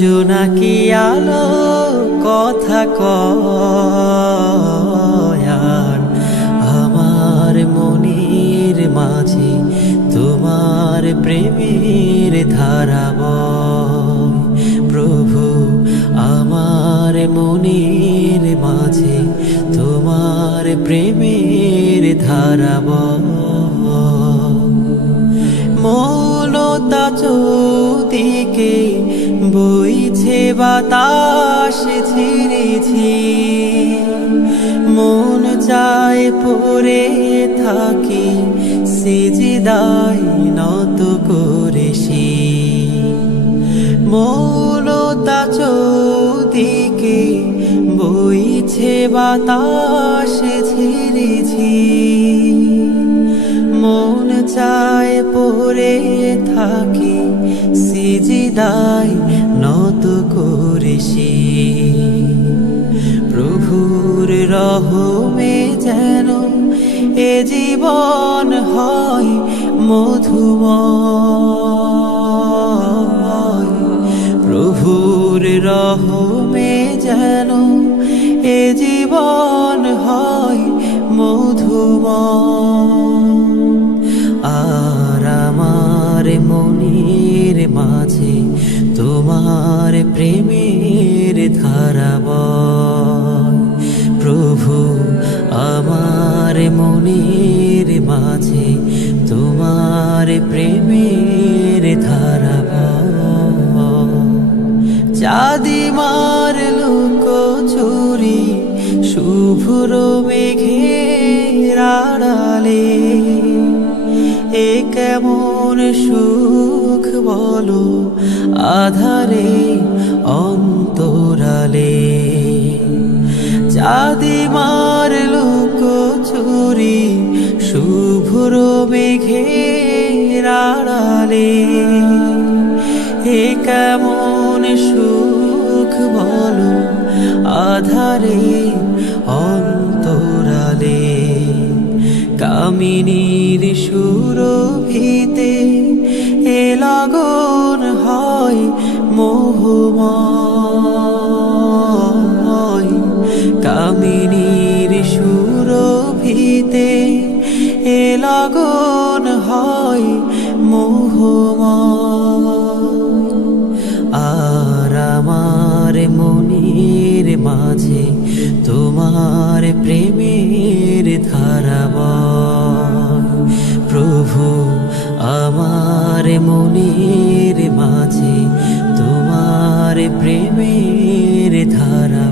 জোনাকি আলো কথা কয়ার আমার মনের মাঝে তোমার প্রেমের ধারাব প্রভু, আমার মনের মাঝে তোমার প্রেমের ধারাব মৌলতা চৌদিকে বাতাস ঝিরেছি মন চায় পরে থাকি সিজিদাই নত করেছি মৌলতা চৌদিকে বইছে বাতাস ঝিরেছি মন চায় পরে থাকি সিজিদাই নত করেছি। প্রভুর রহমে যেন এ জীবন হয় মধুময়। প্রভুর রহমে যেন এ জীবন হয় মধুময়। আর আমার মনির মাঝে তোমার প্রেমের ধারাব প্রভু, আমার মনের মাঝে তোমার প্রেমের ধারাব চাঁদিমার লোক চুরি, শুভ্র মেঘের আড়ালে। এ কেমন সুখ বলো, আধারে, অন্তরালে। চাঁদিমার লোক চুরি শুভ্র মেঘের আড়ালে। এ কেমন সুখ বলো, আধারে, অন্তরালে। কামিনীর সুরভিতে লগন হয় মোহময়। কামিনীর সুরভিতে এ লগন হয় মোহময়। আর আমার মনের মাঝে তোমার প্রেমের ধারাব প্রভু মনের মাঝে তোমার প্রেমের ধারা